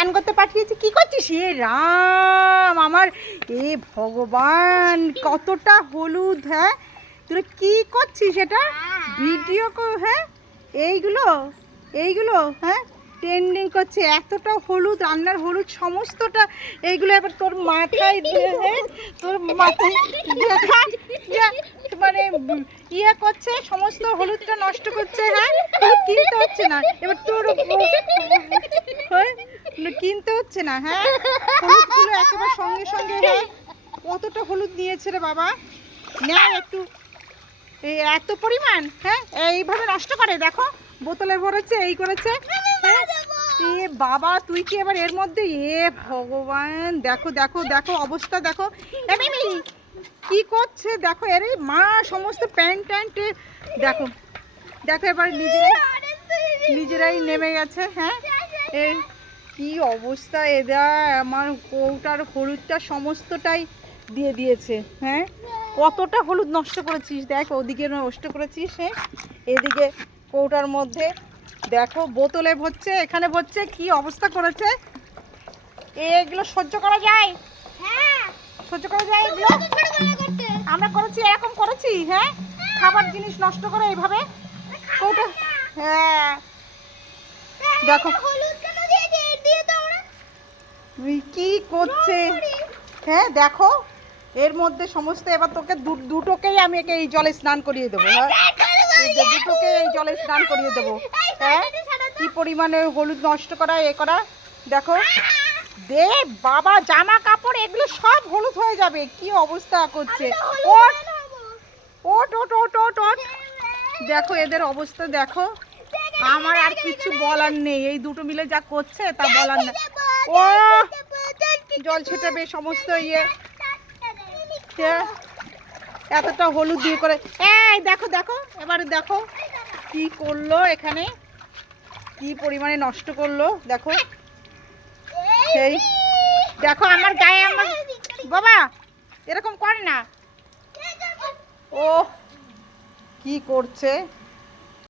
চান করতে পাঠিয়েছি। কি করছিস? এ রাম আমার, এ ভগবান, কতটা হলুদ! হ্যাঁ, তুই কি করছিস এটা? ভিডিও হ্যাঁ, এইগুলো এইগুলো হ্যাঁ ট্রেন্ডিং করছে, এতটা হলুদ, রান্নার হলুদ সমস্তটা এইগুলো এবার তোর মাথায় তোর মাথায় মানে ইয়ে করছে, সমস্ত হলুদটা নষ্ট করছে। হ্যাঁ, কিনতে হচ্ছে না এবার তোর, কিনতে হচ্ছে না। হ্যাঁ, হলুদগুলো একেবারে সঙ্গে সঙ্গে। হ্যাঁ, কতটা হলুদ নিয়েছে রে বাবা, না একটু এত পরিমাণ। হ্যাঁ, এইভাবে নষ্ট করে, দেখো বোতলে ভরেছে, এই করেছে। হ্যাঁ, এ বাবা, তুই কি এবার এর মধ্যে, এ ভগবান, দেখো দেখো দেখো অবস্থা দেখো। কি করছে দেখো, এর মা সমস্ত প্যান্ট ট্যান্ট দেখো দেখো, এবার নিজেরাই নেমে গেছে। হ্যাঁ, এই কি অবস্থা, এরা আমার কৌটার হলুদটা সমস্তটাই দিয়ে দিয়েছে। হ্যাঁ, কতটা হলুদ নষ্ট করেছিস দেখ, ওদিকে নষ্ট করেছিস। হ্যাঁ, এদিকে কৌটার মধ্যে দেখো বোতলে ভরছে, এখানে ভরছে, কি অবস্থা করেছে। এগুলো সহ্য করা যায়? হ্যাঁ, সহ্য করা যায় এগুলো? আমরা করেছি, এরকম করেছি। হ্যাঁ, খাবার জিনিস নষ্ট করে এইভাবে কৌটা। হ্যাঁ, দেখো কি করছে। হ্যাঁ, দেখো এর মধ্যে সমস্ত, এবার তোকে দুটোকেই আমি একে এই জলে স্নান করিয়ে দেবো। হ্যাঁ, দুটোকে এই জলে স্নান করিয়ে দেবো। হ্যাঁ, কি পরিমাণে হলুদ নষ্ট করা, এ করা দেখো। দে বাবা, জামা কাপড় এগুলো সব হলুদ হয়ে যাবে, কি অবস্থা করছে। ওট ওট ওট ওট ওট ওট, দেখো এদের অবস্থা দেখো। আমার আর কিছু বলার নেই, এই দুটো মিলে যা করছে তা বলার নেই। ও জল ছেটাবে সমস্ত ইয়ে, এতটা হলুদ দিয়ে করে। এই দেখো দেখো, এবারে দেখো কি করলো, এখানে কি পরিমাণে নষ্ট করলো দেখো। সেই দেখো আমার গায়ে, আমার বাবা এরকম করে না। ও কি করছে।